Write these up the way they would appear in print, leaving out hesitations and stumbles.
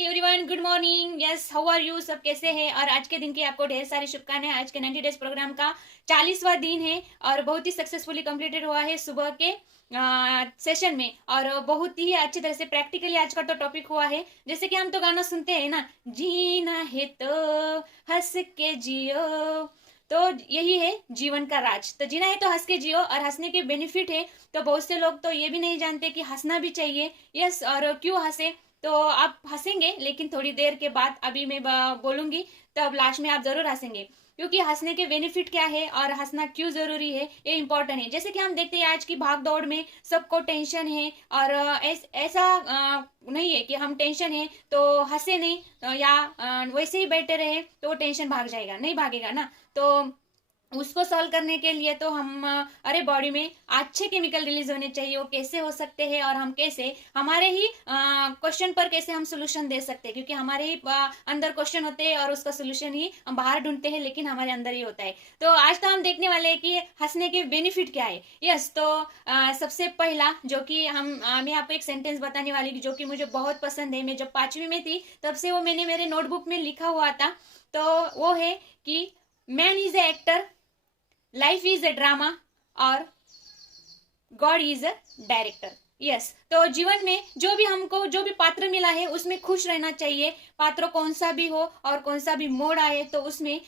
Everyone, good morning. Yes, how are you? सब कैसे हैं? और आज के दिन की आपको ढेर सारी शुभकामनाएं। आज के 90 डेज प्रोग्राम का 40वां दिन है और बहुत ही सक्सेसफुली कंप्लीटेड हुआ है सुबह के सेशन में। और बहुत ही अच्छी तरह से प्रैक्टिकली आज का तो टॉपिक हुआ है। जैसे कि हम तो गाना सुनते हैं ना, जीना है तो हंस के जियो, तो यही है जीवन का राज। तो जीना है तो हंस के जियो, और हंसने के बेनिफिट है। तो बहुत से लोग तो ये भी नहीं जानते कि हंसना भी चाहिए। यस, और क्यों हंसे, तो आप हंसेंगे लेकिन थोड़ी देर के बाद, अभी मैं बोलूंगी तब लास्ट में आप जरूर हंसेंगे, क्योंकि हंसने के बेनिफिट क्या है और हंसना क्यों जरूरी है ये इंपॉर्टेंट है। जैसे कि हम देखते हैं आज की भाग दौड़ में सबको टेंशन है, और ऐसा नहीं है कि हम टेंशन है तो हंसे नहीं, या वैसे ही बैठे रहे तो वो टेंशन भाग जाएगा, नहीं भागेगा ना। तो उसको सॉल्व करने के लिए तो हम अरे बॉडी में अच्छे केमिकल रिलीज होने चाहिए। वो कैसे हो सकते हैं और हम कैसे हमारे ही क्वेश्चन पर कैसे हम सोल्यूशन दे सकते हैं, क्योंकि हमारे ही अंदर क्वेश्चन होते हैं और उसका सोल्यूशन ही हम बाहर ढूंढते हैं, लेकिन हमारे अंदर ही होता है। तो आज तो हम देखने वाले हैं कि हंसने के बेनिफिट क्या है। यस, तो सबसे पहला जो कि मैं आपको एक सेंटेंस बताने वाली जो कि मुझे बहुत पसंद है। मैं जब 5वीं में थी तब से वो मैंने मेरे नोटबुक में लिखा हुआ था। तो वो है कि man is a actor, life is a drama, और God is a director. Yes, तो जीवन में जो भी हमको जो भी पात्र मिला है उसमें खुश रहना चाहिए। पात्र कौन सा भी हो और कौन सा भी मोड़ आए तो उसमें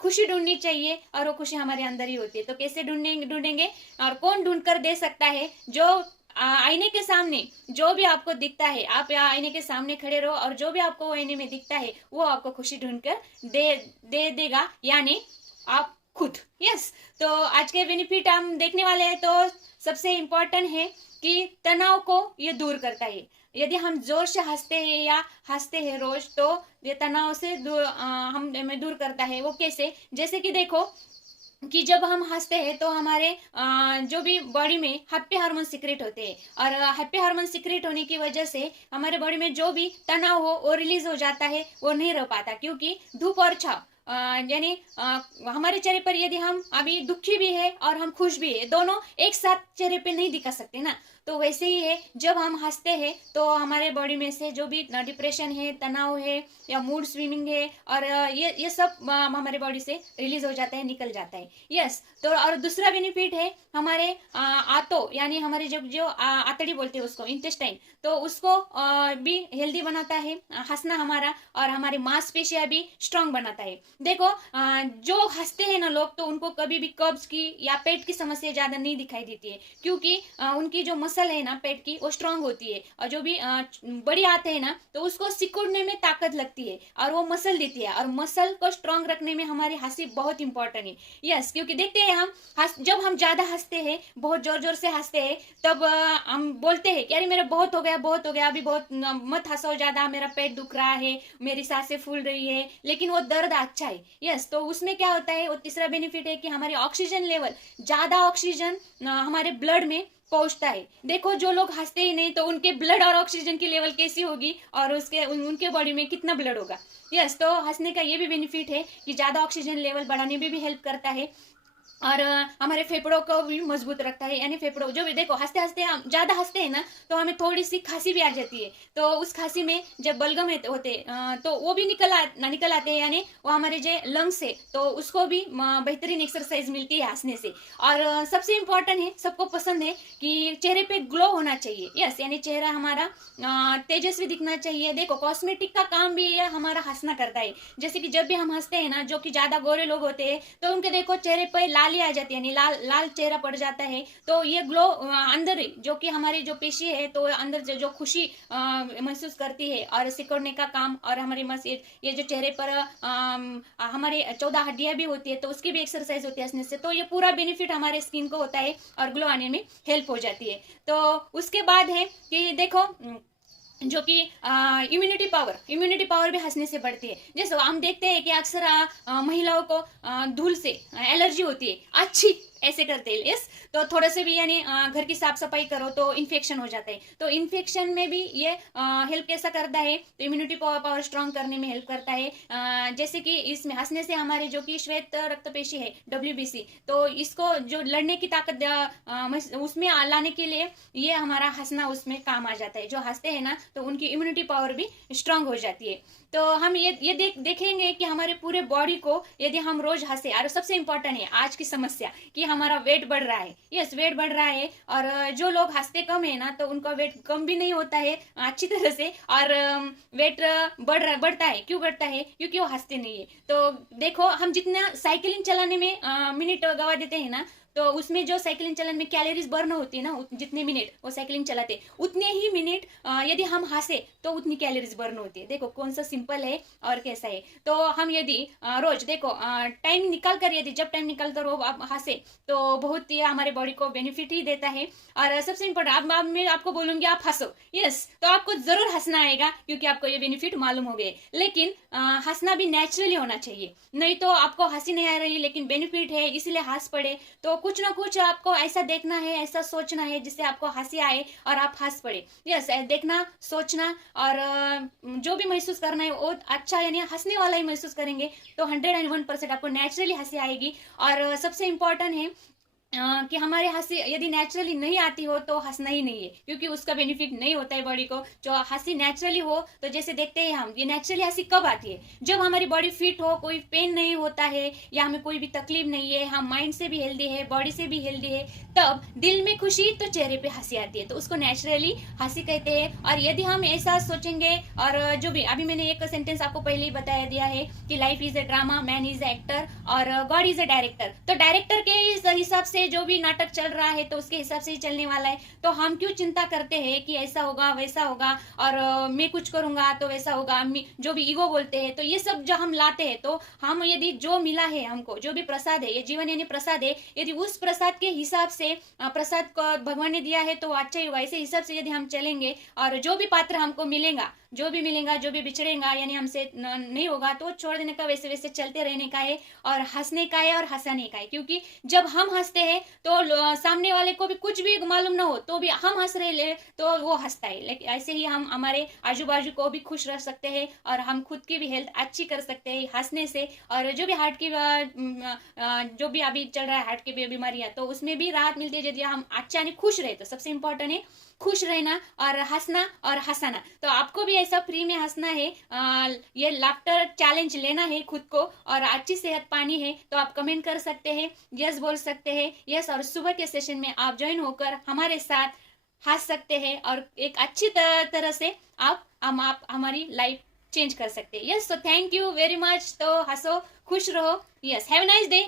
खुशी ढूंढनी चाहिए, और वो खुशी हमारे अंदर ही होती है। तो कैसे ढूंढेंगे और कौन ढूंढ कर दे सकता है? जो आईने के सामने जो भी आपको दिखता है, आप आईने के सामने खड़े रहो और जो भी आपको आईने में दिखता है वो आपको खुशी ढूंढ कर दे देगा, यानी आप खुद। यस, तो आज के बेनिफिट हम देखने वाले हैं। तो सबसे इम्पोर्टेंट है कि तनाव को ये दूर करता है। यदि हम जोर से हंसते हैं या हंसते हैं रोज, तो ये तनाव से हमें दूर करता है। वो कैसे? जैसे कि देखो कि जब हम हंसते हैं तो हमारे जो भी बॉडी में हैप्पी हार्मोन सीक्रेट होते हैं, और हैप्पी हार्मोन सीक्रेट होने की वजह से हमारे बॉडी में जो भी तनाव हो वो रिलीज हो जाता है, वो नहीं रह पाता। क्योंकि धूप और छाव, यानी हमारे चेहरे पर यदि हम अभी दुखी भी है और हम खुश भी है, दोनों एक साथ चेहरे पे नहीं दिखा सकते ना। तो वैसे ही है, जब हम हंसते हैं तो हमारे बॉडी में से जो भी डिप्रेशन है, तनाव है या मूड स्विंगिंग है, और ये सब हमारे बॉडी से रिलीज हो जाता है, निकल जाता है। यस, तो और दूसरा बेनिफिट है हमारे आंतों, यानी हमारे जो आंतड़ी बोलते हैं उसको, इंटेस्टाइन, तो उसको भी हेल्दी बनाता है हंसना हमारा, और हमारी मांसपेशियां भी स्ट्रांग बनाता है। देखो जो हंसते हैं ना लोग, तो उनको कभी भी कब्ज की या पेट की समस्या ज्यादा नहीं दिखाई देती है, क्योंकि उनकी जो मसल है ना पेट की, वो स्ट्रांग होती है। और जो भी बड़ी आते हैं ना, तो उसको सिकुड़ने में ताकत लगती है और वो मसल देती है, और मसल को स्ट्रांग रखने में हमारी हंसी बहुत इंपॉर्टेंट है। यस, क्योंकि देखते हैं हम जब हम ज्यादा हंसते हैं, बहुत जोर जोर से हंसते हैं, तब हम बोलते हैं कि अरे मेरा बहुत हो गया, अभी बहुत मत हंसो ज्यादा, मेरा पेट दुख रहा है, मेरी सांसें फूल रही है, लेकिन वो दर्द अच्छा है। यस, तो उसमें क्या होता है, वो तीसरा बेनिफिट है कि हमारे ऑक्सीजन लेवल, ज्यादा ऑक्सीजन हमारे ब्लड में पहुंचता है। देखो जो लोग हंसते ही नहीं, तो उनके ब्लड और ऑक्सीजन की लेवल कैसी होगी, और उनके बॉडी में कितना ब्लड होगा। यस, तो हंसने का ये भी बेनिफिट है कि ज्यादा ऑक्सीजन लेवल बढ़ाने में भी हेल्प करता है, और हमारे फेफड़ों को भी मजबूत रखता है। यानी फेफड़ों जो भी, देखो हंसते हंसते हम ज्यादा हंसते हैं ना, तो हमें थोड़ी सी खांसी भी आ जाती है। तो उस खांसी में जब बलगम होते तो वो भी निकल आते हैं, यानी वो हमारे जो लंग्स है, तो उसको भी बेहतरीन एक्सरसाइज मिलती है हंसने से। और सबसे इम्पोर्टेंट है, सबको पसंद है कि चेहरे पे ग्लो होना चाहिए। यस, यानी चेहरा हमारा तेजस्वी दिखना चाहिए। देखो कॉस्मेटिक का काम भी ये हमारा हंसना करता है। जैसे कि जब भी हम हंसते हैं ना, जो कि ज्यादा गोरे लोग होते हैं, तो उनके देखो चेहरे पर लाली आ जाती है, यानी लाल चेहरा पड़ जाता है। तो ये ग्लो अंदर जो कि हमारी जो पेशी है, तो अंदर जो खुशी महसूस करती है और सिकुड़ने का काम, और हमारी ये जो चेहरे पर हमारे 14 हड्डियां भी होती है, तो उसकी भी एक्सरसाइज होती है हंसने से। तो ये पूरा बेनिफिट हमारे स्किन को होता है और ग्लो आने में हेल्प हो जाती है। तो उसके बाद है कि देखो जो कि इम्यूनिटी पावर भी हंसने से बढ़ती है। जैसे हम देखते हैं कि अक्सर महिलाओं को धूल से एलर्जी होती है, अच्छी ऐसे करते हैं। यस, तो थोड़े से भी यानी घर की साफ सफाई करो तो इन्फेक्शन हो जाता है, तो इन्फेक्शन में भी ये हेल्प कैसा करता है, तो इम्यूनिटी पावर स्ट्रांग करने में हेल्प करता है। जैसे कि इसमें हंसने से हमारे जो कि श्वेत रक्त पेशी है WBC, तो इसको जो लड़ने की ताकत उसमें लाने के लिए ये हमारा हंसना उसमें काम आ जाता है। जो हंसते हैं ना तो उनकी इम्यूनिटी पावर भी स्ट्रांग हो जाती है। तो हम ये देखेंगे कि हमारे पूरे बॉडी को यदि हम रोज हंसे, और सबसे इंपॉर्टेंट है आज की समस्या कि हमारा वेट बढ़ रहा है। यस, वेट बढ़ रहा है, और जो लोग हंसते कम है ना तो उनका वेट कम भी नहीं होता है अच्छी तरह से, और वेट बढ़ता है। क्यों बढ़ता है? क्योंकि वो हंसते नहीं है। तो देखो, हम जितना साइकिलिंग चलाने में मिनट गवा देते हैं ना, तो उसमें जो साइकिलिंग चलन में कैलोरीज बर्न होती है ना, जितने मिनट वो साइकिलिंग चलाते उतने ही मिनट यदि हम हंसे तो उतनी कैलोरीज बर्न होती है। देखो कौन सा सिंपल है और कैसा है। तो हम यदि रोज देखो टाइम निकाल कर, यदि जब टाइम निकाल कर वो आप हंसे तो बहुत ही हमारे बॉडी को बेनिफिट ही देता है। और सबसे इम्पोर्टेंट, अब मैं आपको बोलूंगी आप हंसो। यस, तो आपको जरूर हंसना आएगा क्योंकि आपको ये बेनिफिट मालूम हो गए। लेकिन हंसना भी नेचुरली होना चाहिए, नहीं तो आपको हंसी नहीं आ रही लेकिन बेनिफिट है इसीलिए हंस पड़े। तो कुछ ना कुछ आपको ऐसा देखना है, ऐसा सोचना है जिससे आपको हंसी आए और आप हंस पड़े। यस, देखना, सोचना और जो भी महसूस करना है वो अच्छा यानी हंसने वाला ही महसूस करेंगे तो 101% आपको नेचुरली हंसी आएगी। और सबसे इम्पोर्टेंट है कि हमारे हंसी यदि नेचुरली नहीं आती हो तो हंसना ही नहीं है, क्योंकि उसका बेनिफिट नहीं होता है बॉडी को। जो हंसी नेचुरली हो, तो जैसे देखते हैं हम, ये नेचुरली हंसी कब आती है? जब हमारी बॉडी फिट हो, कोई पेन नहीं होता है या हमें कोई भी तकलीफ नहीं है, हम माइंड से भी हेल्दी है, बॉडी से भी हेल्दी है, तब दिल में खुशी तो चेहरे पे हंसी आती है, तो उसको नेचुरली हंसी कहते हैं। और यदि हम ऐसा सोचेंगे, और जो भी अभी मैंने एक सेंटेंस आपको पहले ही बताया दिया है कि life is a drama, man is a actor और गॉड इज ए डायरेक्टर। तो डायरेक्टर के हिसाब से जो भी नाटक चल रहा है तो उसके हिसाब से ही चलने वाला है। तो हम क्यों चिंता करते हैं कि ऐसा होगा वैसा होगा और मैं कुछ करूंगा तो वैसा होगा, जो भी ईगो बोलते हैं, तो ये सब जो हम लाते हैं, तो हम यदि जो मिला है हमको, जो भी प्रसाद है, ये जीवन यानी प्रसाद है, यदि उस प्रसाद के हिसाब से प्रसाद को भगवान ने दिया है तो अच्छा ही होगा। इसे हिसाब से यदि हम चलेंगे और जो भी पात्र हमको मिलेगा, जो भी बिछड़ेगा यानी हमसे नहीं होगा तो छोड़ देने का, वैसे वैसे चलते रहने का है और हंसने का है और हंसाने का है। क्योंकि जब हम हंसते हैं तो सामने वाले को भी कुछ भी मालूम ना हो तो भी हम हंस रहे तो वो हंसता है। लेकिन ऐसे ही हम हमारे आजू बाजू को भी खुश रख सकते हैं और हम खुद की भी हेल्थ अच्छी कर सकते हैं हंसने से। और जो भी हार्ट की जो भी अभी चल रहा है हार्ट की बीमारियां, तो उसमें भी राहत मिलती है यदि हम अच्छा यानी खुश रहे। तो सबसे इम्पोर्टेंट है खुश रहना और हंसना और हंसाना। तो आपको भी ऐसा फ्री में हंसना है, ये लाफ्टर चैलेंज लेना है खुद को और अच्छी सेहत पानी है, तो आप कमेंट कर सकते हैं, यस बोल सकते हैं यस, और सुबह के सेशन में आप ज्वाइन होकर हमारे साथ हंस सकते हैं और एक अच्छी तरह से आप हमारी लाइफ चेंज कर सकते हैं। यस, तो थैंक यू वेरी मच। तो हंसो, खुश रहो। Yes, have a nice day.